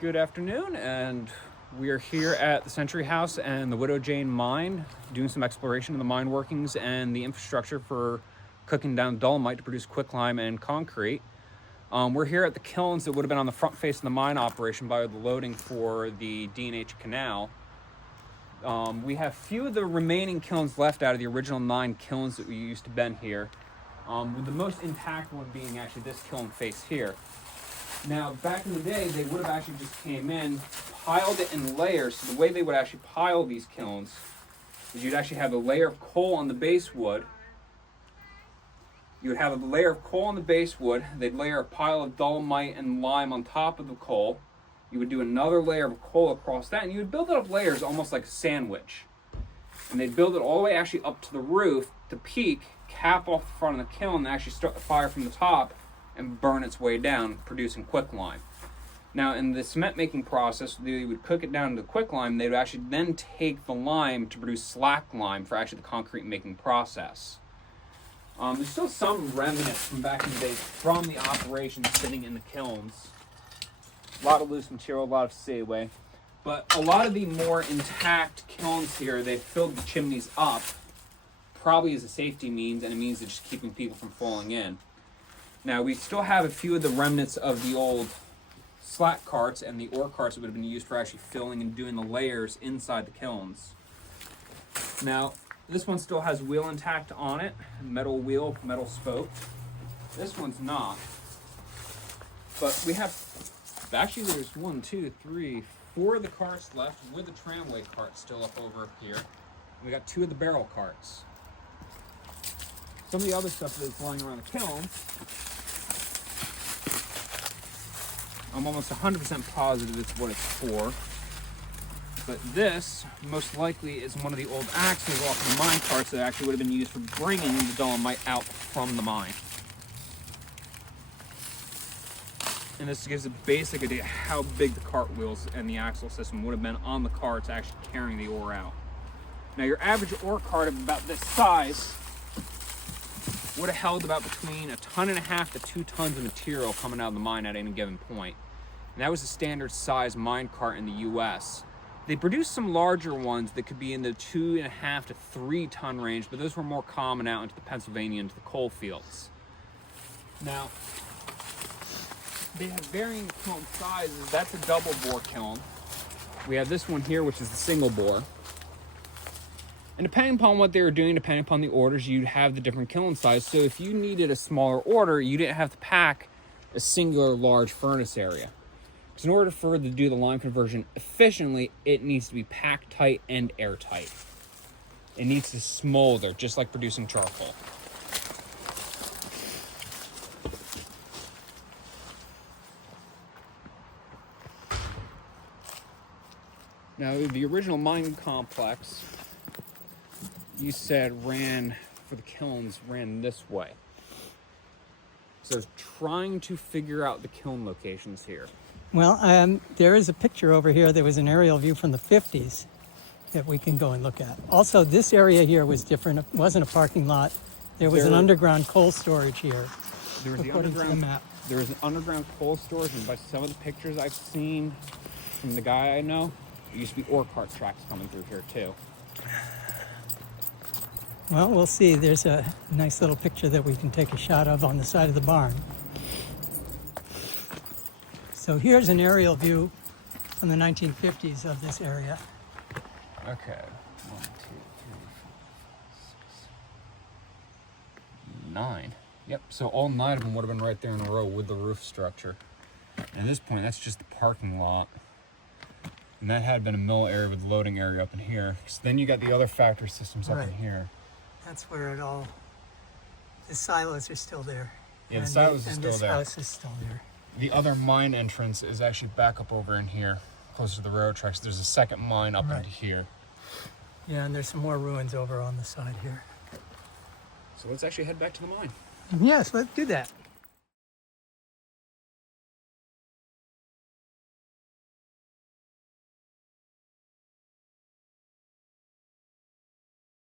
Good afternoon, and we are here at the Century House and the Widow Jane mine, doing some exploration of the mine workings and the infrastructure for cooking down dolomite to produce quicklime and concrete. We're here at the kilns that would have been on the front face of the mine operation by the loading for the D&H canal. We have few of the remaining kilns left out of the original 9 kilns that we used to been here, with the most intact one being actually this kiln face here. Now, back in the day, they would have actually just came in, piled it in layers. So the way they would actually pile these kilns is you'd actually have a layer of coal on the base wood. You would have a layer of coal on the base wood. They'd layer a pile of dolomite and lime on top of the coal. You would do another layer of coal across that, and you would build it up layers almost like a sandwich. And they'd build it all the way actually up to the roof, to peak, cap off the front of the kiln, and actually start the fire from the top and burn its way down, producing quicklime. Now, in the cement making process, they would cook it down to quicklime. They would actually then take the lime to produce slack lime for actually the concrete making process. There's still some remnants from back in the day from the operation sitting in the kilns. A lot of loose material, a lot of seaway. But a lot of the more intact kilns here, they've filled the chimneys up, probably as a safety means, and a means of just keeping people from falling in. Now, we still have a few of the remnants of the old slack carts and the ore carts that would have been used for actually filling and doing the layers inside the kilns. Now, this one still has wheel intact on it, metal wheel, metal spoke. This one's not. But we have, actually there's 1, 2, 3, 4 of the carts left with the tramway cart still up over here. And we got 2 of the barrel carts. Some of the other stuff that's lying around the kiln, I'm almost 100% positive it's what it's for. But this, most likely, is one of the old axles off of the mine carts that actually would have been used for bringing the dolomite out from the mine. And this gives a basic idea how big the cart wheels and the axle system would have been on the carts actually carrying the ore out. Now, your average ore cart of about this size would have held about between 1.5 tons to 2 tons of material coming out of the mine at any given point. And that was the standard size mine cart in the US. They produced some larger ones that could be in the 2.5 to 3 ton range, but those were more common out into the Pennsylvania, into the coal fields. Now, they have varying kiln sizes. That's a double bore kiln. We have this one here, which is the single bore. And depending upon what they were doing, depending upon the orders, you'd have the different kiln size. So if you needed a smaller order, you didn't have to pack a singular large furnace area. Because in order for it to do the lime conversion efficiently, it needs to be packed tight and airtight. It needs to smolder, just like producing charcoal. Now, the original mine complex, you said ran this way. So I was trying to figure out the kiln locations here. Well, there is a picture over here. There was an aerial view from the 50s that we can go and look at. Also, this area here was different. It wasn't a parking lot. There was an underground coal storage here. There was according to the map. There was an underground coal storage, and by some of the pictures I've seen from the guy I know, there used to be ore cart tracks coming through here too. Well, we'll see. There's a nice little picture that we can take a shot of on the side of the barn. So here's an aerial view from the 1950s of this area. Okay. 1, 2, 3, 4, 5, 6, 9. Yep, so all 9 of them would have been right there in a row with the roof structure. And at this point, that's just the parking lot. And that had been a mill area with loading area up in here. So then you got the other factory systems up in here. That's where it all, the silos are still there. Yeah, the silos are still there. And this house is still there. The other mine entrance is actually back up over in here, closer to the railroad tracks. There's a second mine up into here. Yeah, and there's some more ruins over on the side here. So let's actually head back to the mine. Yes, let's do that.